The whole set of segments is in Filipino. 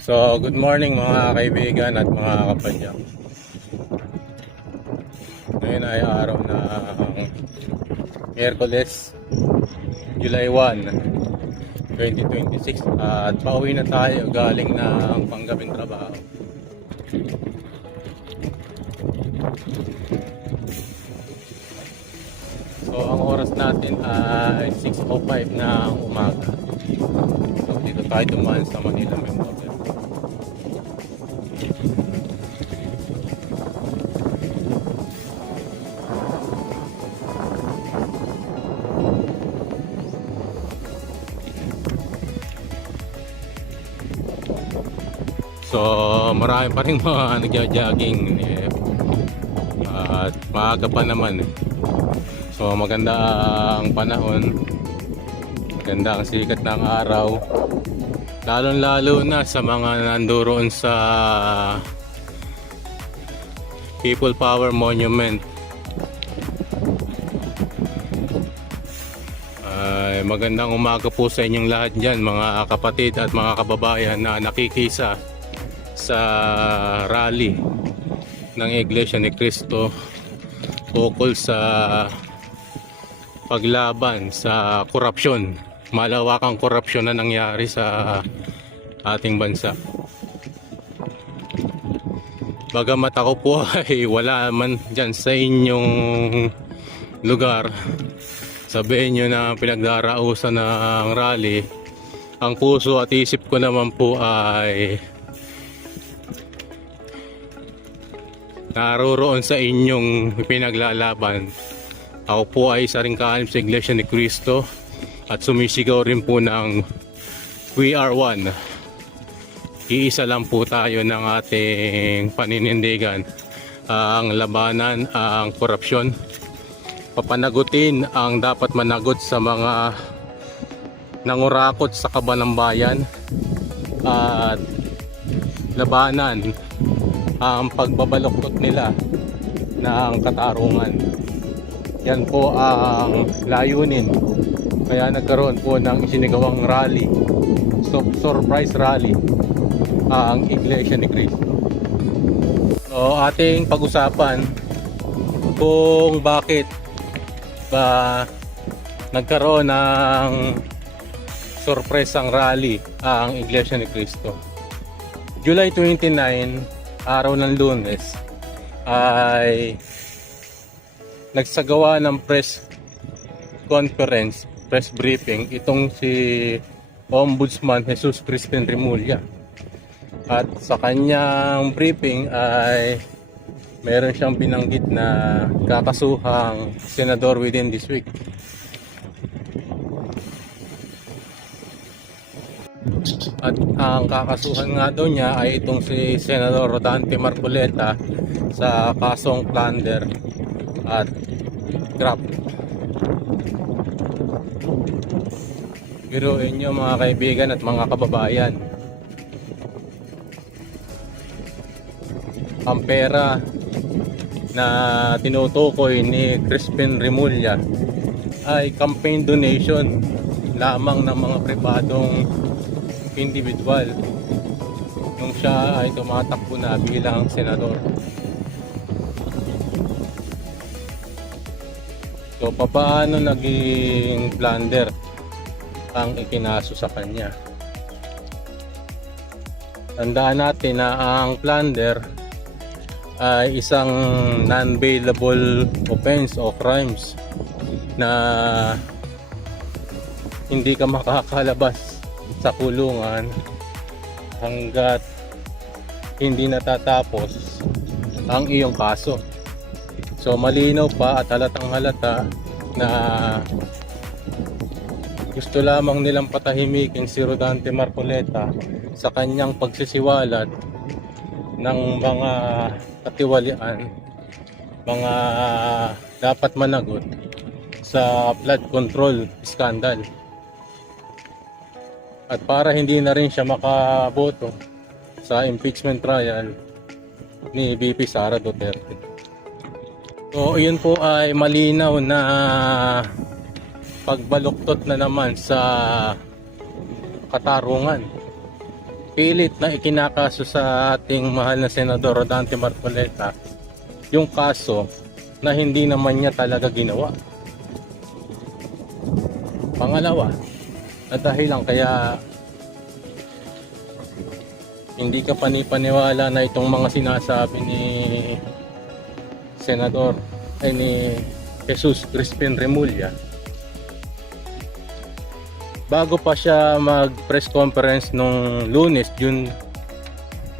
So, good morning mga kaibigan at mga kapadyak. Ngayon ay araw ng Miyerkules, July 1, 2026 at pauwi na tayo galing ng panggabing trabaho. So, ang oras natin ay 6:05 na umaga. So, dito tayo dumaan sa Manila Metro. So marami pa rin mga nagja-jogging at maaga pa naman. So maganda ang panahon, maganda ang sikat ng araw, lalo na sa mga nandoon sa People Power Monument. Magandang umaga po sa inyong lahat dyan, mga kapatid at mga kababayan na nakikisa sa rally ng Iglesia ni Cristo ukol sa paglaban sa korupsyon, malawakang korupsyon na nangyari sa ating bansa. Bagamat ako po ay wala man dyan sa inyong lugar, sabihin nyo na pinagdarausan ng rally, ang puso at isip ko naman po ay naroroon sa inyong pinaglalaban. Ako po ay isa ring kaalim sa Iglesia ni Cristo at sumisigaw rin po ng We are one. Iisa lang po tayo ng ating paninindigan. Ang labanan, ang korupsyon, papanagutin ang dapat managot sa mga nangurakot sa kaban ng bayan, at labanan ang pagbabaluktot nila ng katarungan. Yan po ang layunin. Kaya nagkaroon po ng isinagawang rally, surprise rally, ang Iglesia ni Cristo. So ating pag-usapan kung bakit ba nagkaroon ng surpresang rally ang Iglesia ni Cristo. July 29, araw ng Lunes, ay nagsagawa ng press conference, press briefing itong si Ombudsman Jesus Crispin Remulla. At sa kanyang briefing ay meron siyang binanggit na kakasuhang senador within this week. At ang kakasuhan nga daw niya ay itong si Senador Rodante Marcoleta sa kasong plunder at graft. Biruin nyo mga kaibigan at mga kababayan, ang pera na tinutukoy ni Crispin Remulla ay campaign donation lamang ng mga pribadong individual nung siya ay tumatakbo na bilang senador. So paano naging plunder ang ikinaso sa kanya? Tandaan natin na ang plunder ay isang non-bailable offense o crimes na hindi ka makakalabas sa kulungan hanggat hindi natatapos ang iyong kaso. So malinaw pa at halatang halata na gusto lamang nilang patahimikin si Rodante Marcoleta sa kanyang pagsisiwalat ng mga katiwalian, mga dapat managot sa flood control scandal. At para hindi na rin siya makaboto sa impeachment trial ni VP Sara Duterte. So iyon po ay malinaw na pagbaluktot na naman sa katarungan. pilit na ikinakaso sa ating mahal na Senador Rodante Marcoleta yung kaso na hindi naman niya talaga ginawa. Pangalawa, na dahilan kaya hindi ka panipaniwala na itong mga sinasabi ni Senador ni Jesus Crispin Remulla. Bago pa siya mag press conference nung Lunes, June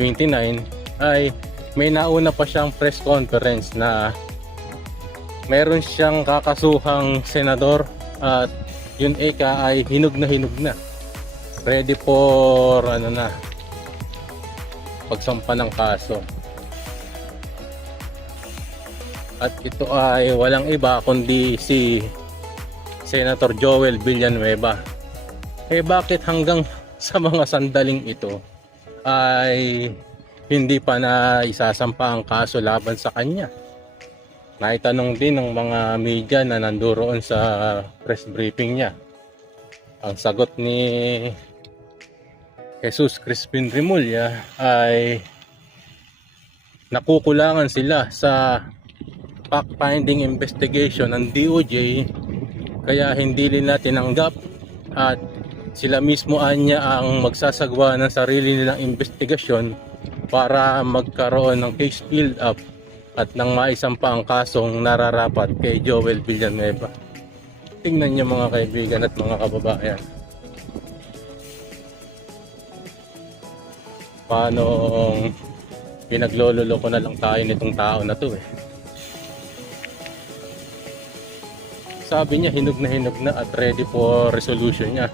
29, ay may nauna pa siyang press conference na meron siyang kakasuhang senador at yun ay hinog na. Ready for pagsampa ng kaso. At ito ay walang iba kundi si Senator Joel Villanueva. Bakit hanggang sa mga sandaling ito ay hindi pa na isasampa ang kaso laban sa kanya? Naitanong din ng mga media na nandoon sa press briefing niya. Ang sagot ni Jesus Crispin Remulla ay nakukulangan sila sa fact-finding investigation ng DOJ kaya hindi nila tinanggap at sila mismo anya ang magsasagawa ng sarili nilang investigasyon para magkaroon ng case build up at nang maisampa ang kasong nararapat kay Joel Villanueva. Tingnan niyo mga kaibigan at mga kababayan. Paano pinaglololo ko na lang tayo nitong tao na to Sabi niya hinog na at ready for resolution niya.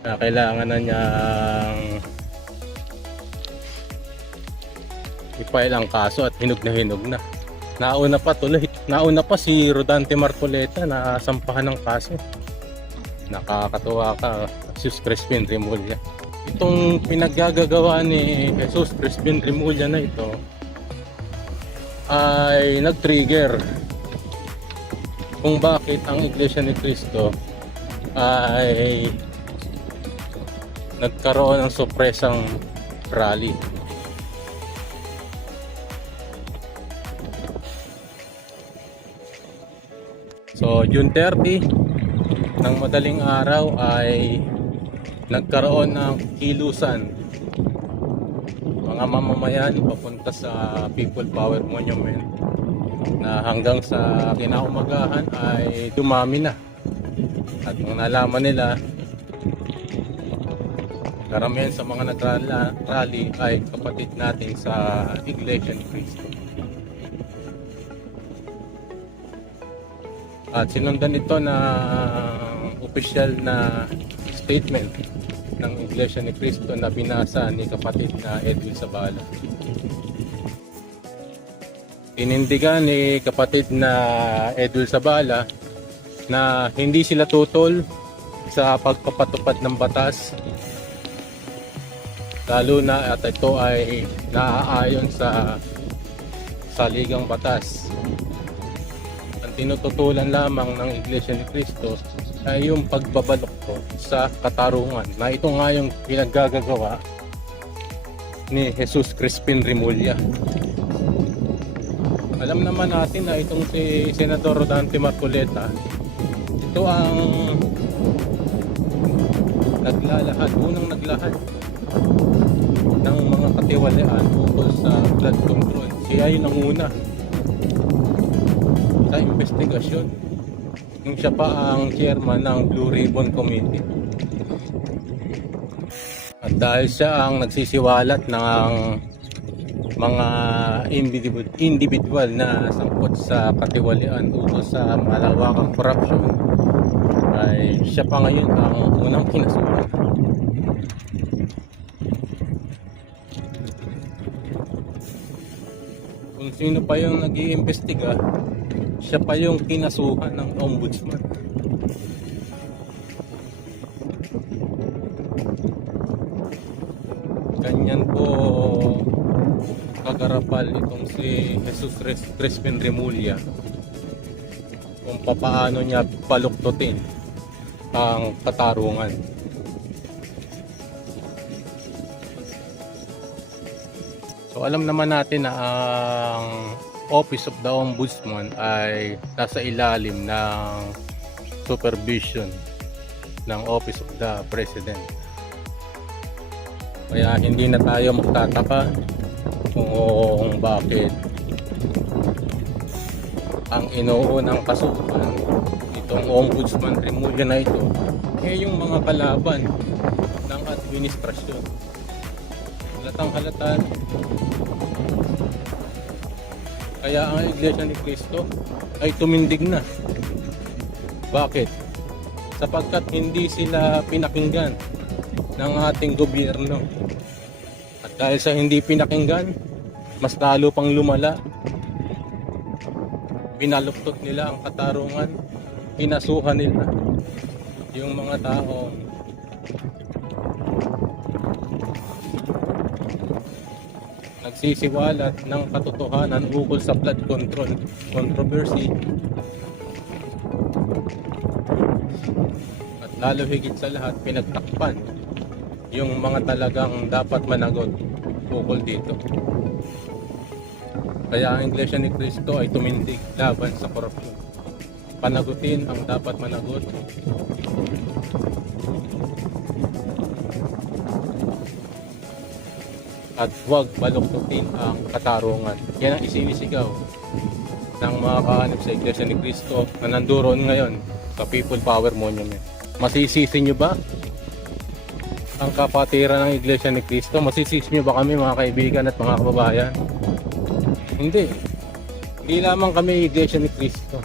Na kailangan na niyang i-file ang kaso at hinog na. Nauna pa si Rodante Marcoleta na sampahan ng kaso. Nakakatuwa ka, Jesus Crispin Remulla. Itong pinaggagawa ni Jesus Crispin Remulla na ito ay nag-trigger kung bakit ang Iglesia ni Cristo ay nagkaroon ng sorpresang rally. So June 30 ng madaling araw ay nagkaroon ng kilusan mga mamamayan papunta sa People Power Monument na hanggang sa kinaumagahan ay dumami na. At nung nalaman nila, karamihan sa mga nagrally ay kapatid natin sa Iglesia ni Cristo. At sinundan ito na opisyal na statement ng Iglesia ni Cristo na binasa ni kapatid na Edwin Zabala. Inindigan ni kapatid na Edwin Zabala na hindi sila tutol sa pagpapatupad ng batas, lalo na at ito ay naaayon sa saligang batas. Ang tinututulan lamang ng Iglesia ni Cristo ay yung pagbabalokto sa katarungan, na ito nga yung pinaggagawa ni Jesus Crispin Remulla. Alam naman natin na itong si Senador Rodante Marcoleta, ito ang unang naglahad ng mga katiwalian tungkol sa flood control. Siya yung nanguna sa investigasyon. Yung siya pa ang chairman ng Blue Ribbon Committee. At dahil siya ang nagsisiwalat ng mga individual na sangkot sa katiwalian tungkol sa malawakang corruption, ay siya pa ngayon ang unang kinasuhan. Kung sino pa yung nag-iimbestiga, siya pa yung kinasuhan ng ombudsman. Ganyan po kagarapal itong si Jesus Crispin Remulla kung papaano niya paluktutin ang katarungan. So alam naman natin na ang Office of the Ombudsman ay nasa ilalim ng supervision ng Office of the President. Kaya hindi na tayo magtataka kung bakit ang inuunang kasuhan itong Ombudsman Remulla na ito yung mga kalaban ng administrasyon. Halatang halata. Kaya ang Iglesia ni Cristo ay tumindig na. Bakit? Sapagkat hindi sila pinakinggan ng ating gobyerno. At dahil sa hindi pinakinggan, mas lalo pang lumala. Binaluktot nila ang katarungan, pinasuhan nila yung mga taong nagsisiwalat ng katotohanan ukol sa flood control controversy. At lalo higit sa lahat, pinagtakpan yung mga talagang dapat managot ukol dito. Kaya ang Iglesia ni Cristo ay tumindig laban sa korupsyon. Panagutin ang dapat managot. At huwag baluktutin ang katarungan. Yan ang isinisigaw ng mga kahanap sa Iglesia ni Cristo na nanduroon ngayon sa People Power Monument. Masisisi nyo ba ang kapatiran ng Iglesia ni Cristo? Masisisi nyo ba kami, mga kaibigan at mga kababayan? Hindi. Hindi lamang kami Iglesia ni Cristo,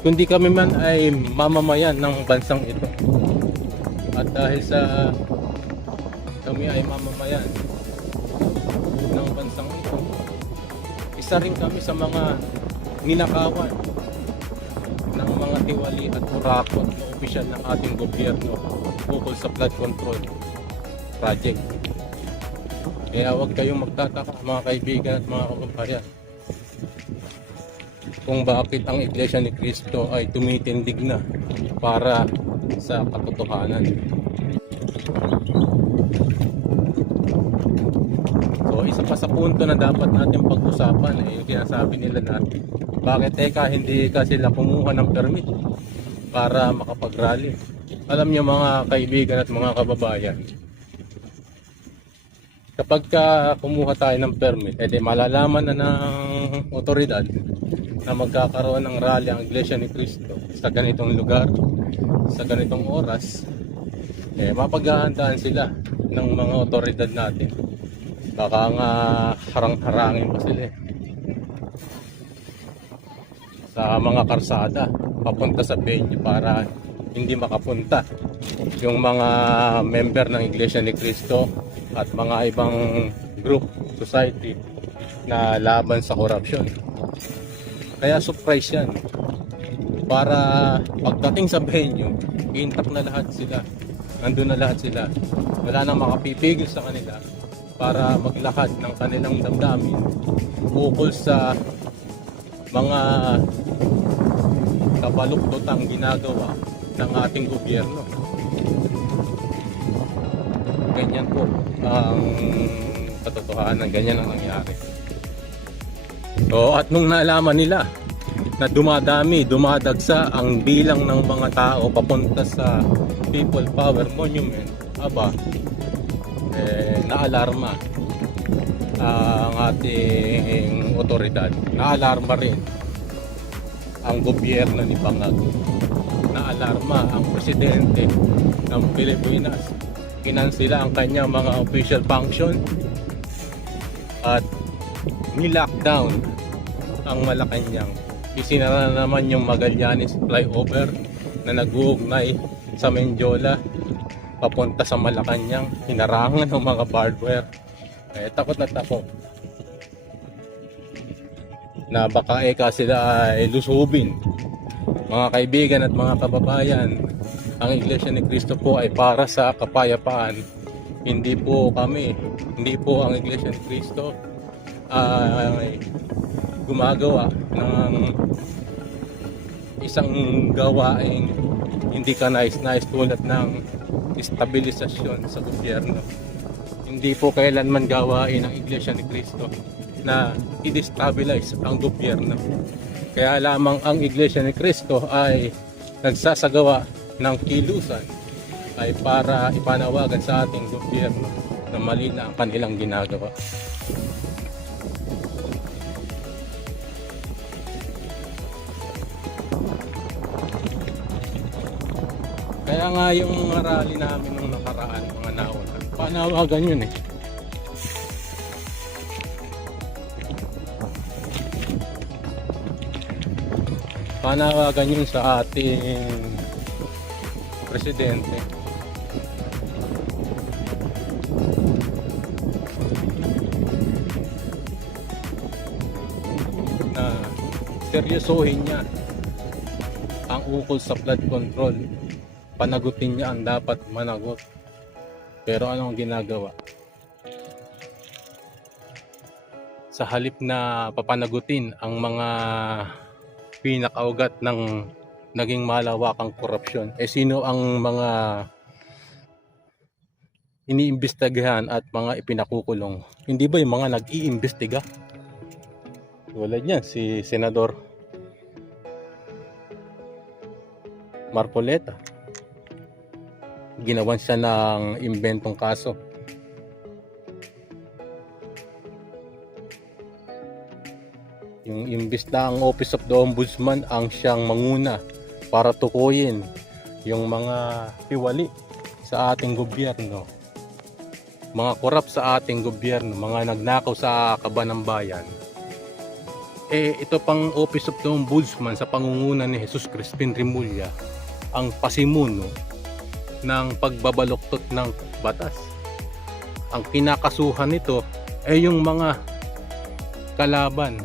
kundi kami man ay mamamayan ng bansang ito. At dahil sa kami ay mamamayan ng bansang ito, isa rin kami sa mga ninakawan ng mga tiwali at kurakot na opisyal ng ating gobyerno ukol sa flood control project. Kaya huwag kayong magtataka, mga kaibigan at mga kababayan, kung bakit ang Iglesia ni Cristo ay tumitindig na para sa katotohanan. So isa pa sa punto na dapat natin pag-usapan ay yung sinasabi nila na bakit hindi ka sila kumuha ng permit para makapag-rally. Alam niyo, mga kaibigan at mga kababayan, kapag kumuha tayo ng permit, edi malalaman na ng otoridad na magkakaroon ng rally ang Iglesia ni Cristo sa ganitong lugar, sa ganitong oras, mapaghahandaan sila ng mga otoridad natin. Baka nga harang-harangin pa sila sa mga karsada papunta sa venue para hindi makapunta yung mga member ng Iglesia ni Cristo at mga ibang group, society na laban sa korupsyon. Kaya surprise yan. Para pagdating sa venue, intact na lahat sila. Nandun na lahat sila. Wala nang makapipigil sa kanila para maglakad ng kanilang damdamin ukol sa mga kabalukdotang ginagawa ng ating gobyerno. Ganyan po ang katotohanan, ganyan ang nangyari. So at nung nalaman nila na dumadagsa ang bilang ng mga tao papunta sa People Power Monument, naalarma ang ating otoridad. Naalarma rin ang gobyerno ni Bangag. Naalarma ang presidente ng Pilipinas. Kinansila ang kanyang mga official function at ni-lockdown ang Malacanang. Isinara naman yung Magallanes flyover na nag-uugnay sa Mendiola papunta sa Malacanang. Hinarangan ng mga barbed wire. Takot na takot na baka sila ay lusubin. Mga kaibigan at mga kababayan, ang Iglesia ni Cristo po ay para sa kapayapaan. Hindi po ang Iglesia ni Cristo ay gumagawa ng isang gawaing hindi ka nais tulad ng estabilisasyon sa gobyerno. Hindi po kailanman gawain ng Iglesia ni Cristo na i-destabilize ang gobyerno. Kaya lamang ang Iglesia ni Cristo ay nagsasagawa ng kilusan ay para ipanawagan sa ating gobyerno na mali na ang kanilang ginagawa. Kaya nga yung mga rally namin nung nakaraan, mga nauna, panawagan yun eh. Panawagan yun sa ating presidente na seryosohin niya ang ukol sa flood control. Panagutin niya ang dapat managot. Pero anong ginagawa? Sa halip na papanagutin ang mga pinakaugat ng naging malawakang korupsyon, sino ang mga iniimbestigahan at mga ipinakukulong? Hindi ba yung mga nag-iimbestiga? Tulad niyan si Senador Marcoleta. Ginawan siya ng imbentong kaso. Yung imbis na ang Office of the Ombudsman ang siyang manguna para tukuyin yung mga piwali sa ating gobyerno, mga korap sa ating gobyerno, mga nagnakaw sa kaban ng bayan, ito pang Office of the Ombudsman sa pangunguna ni Jesus Crispin Remulla ang pasimuno ng pagbabaluktot ng batas. Ang kinakasuhan nito ay yung mga kalaban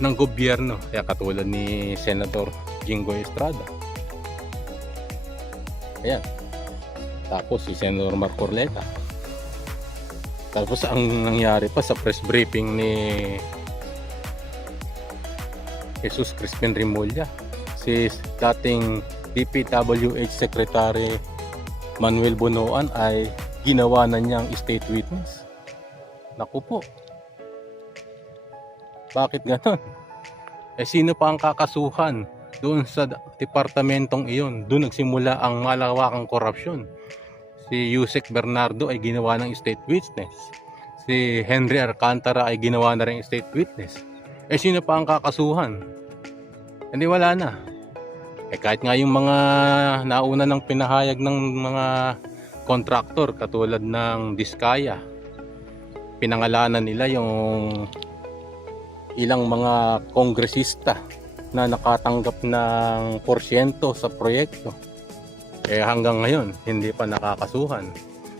ng gobyerno, kaya katulad ni Senator Jingoy Estrada. Ayan. Tapos si Senator Marcoleta. Tapos ang nangyari pa sa press briefing ni Jesus Crispin Remulla, si dating DPWH Secretary Manuel Bonoan ay ginawa na niyang state witness. Naku po. Bakit ganon? Sino pa ang kakasuhan doon sa departamentong iyon? Doon nagsimula ang malawakang korupsyon. Si Yusek Bernardo ay ginawa ng state witness. Si Henry Alcantara ay ginawa na rin state witness. Sino pa ang kakasuhan? Hindi, wala na. Kahit nga yung mga nauna ng pinahayag ng mga kontraktor katulad ng Diskaya, pinangalanan nila yung ilang mga kongresista na nakatanggap ng porsyento sa proyekto. Hanggang ngayon hindi pa nakakasuhan.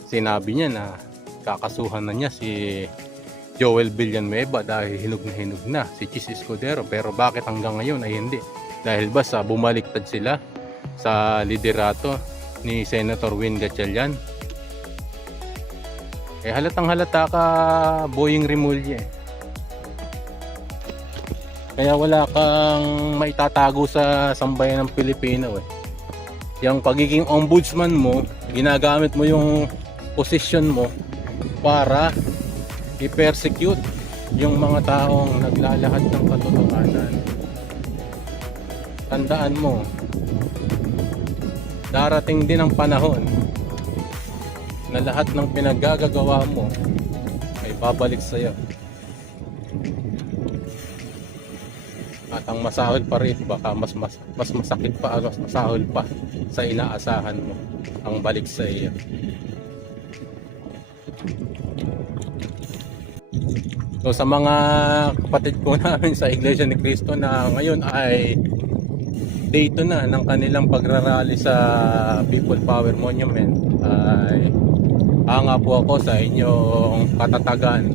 Sinabi niya na kakasuhan na niya si Joel Villanueva dahil hinog na si Chis Escudero, pero bakit hanggang ngayon ay hindi? Dahil ba sa bumaliktad sila sa liderato ni Senator Win Gatchalian? Halatang halata ka, Boying Remulla. Kaya wala kang maitatago sa sambayan ng Pilipino. Yung pagiging ombudsman mo, ginagamit mo yung posisyon mo para i-persecute yung mga taong naglalahad ng katotohanan. Tandaan mo, darating din ang panahon na lahat ng pinaggagawa mo ay babalik sa iyo. At ang masahol pa rin, baka mas masakit pa, mas masahol pa sa inaasahan mo ang balik sa iyo. So sa mga kapatid ko namin sa Iglesia ni Cristo na ngayon ay day 2 na ng kanilang pagrarally sa People Power Monument, ay hanga po ako sa inyong katatagan,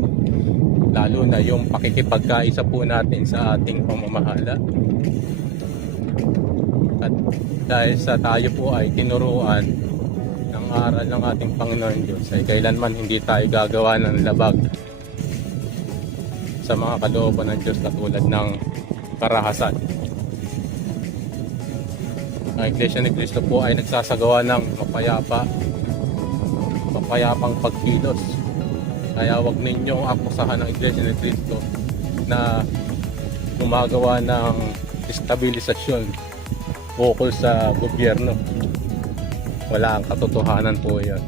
lalo na yung pakikipagkaisa po natin sa ating pamamahala. At dahil sa tayo po ay tinuruan ng aral ng ating Panginoon Diyos, ay kailanman hindi tayo gagawa ng labag sa mga kalooban ng Diyos katulad ng karahasan. Ang Iglesia ni Cristo po ay nagsasagawa ng payapang pagkilos. Kaya wag ninyong akusahan ng Iglesia ni Cristo na gumagawa ng destabilisasyon ukol sa gobyerno. Wala ang katotohanan po yan.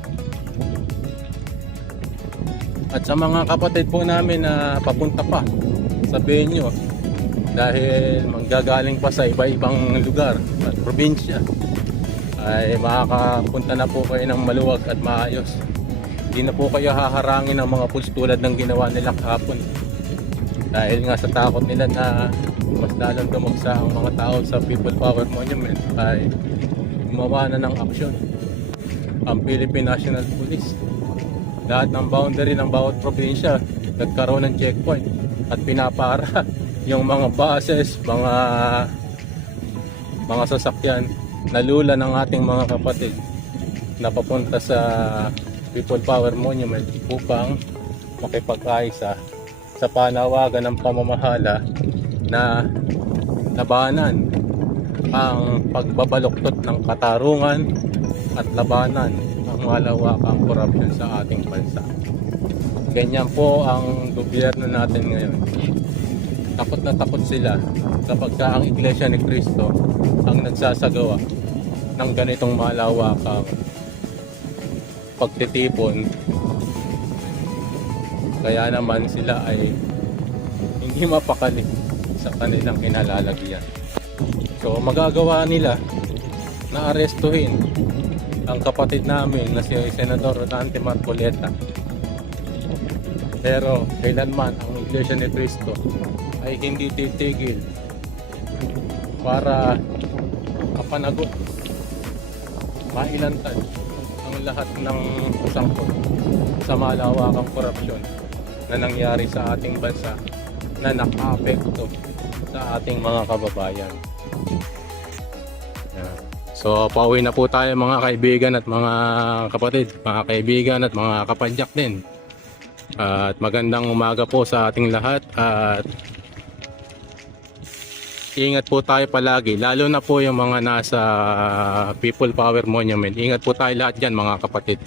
At sa mga kapatid po namin na papunta pa sa venue dahil manggagaling pa sa iba-ibang lugar at probinsya, ay makakapunta na po kayo ng maluwag at maayos. Hindi na po kayo haharangin ng mga pools tulad ng ginawa nila kahapon, dahil nga sa takot nila na mas lalong dumagsa ang mga tao sa People Power Monument, ay gumawa na ng aksyon ang Philippine National Police. Lahat ng boundary ng bawat probinsya nagkaroon ng checkpoint at pinapara yung mga buses, mga sasakyan na lula ng ating mga kapatid na papunta sa People Power Monument upang makipag-ayos sa panawagan ng pamamahala na labanan ang pagbabaluktot ng katarungan at labanan ang malawakang korupsyon sa ating bansa. Ganyan po ang gobyerno natin ngayon. Takot na takot sila kapag ang Iglesia ni Cristo ang nagsasagawa ng ganitong malawakang pagtitipon. Kaya naman sila ay hindi mapakali sa kanilang kinalalagyan. So magagawa nila na arestuhin ang kapatid namin na si Senador Rodante Marcoleta. Pero kailanman ang Iglesia ni Cristo ay hindi titigil para kapanagot, mailantad ang lahat ng sangkot sa malawakang korupsyon na nangyari sa ating bansa na nakaapekto sa ating mga kababayan. So pauwi na po tayo mga kaibigan at mga kapatid, mga kaibigan at mga kapadyak din. At magandang umaga po sa ating lahat at ingat po tayo palagi, lalo na po yung mga nasa People Power Monument. Ingat po tayo lahat dyan mga kapatid.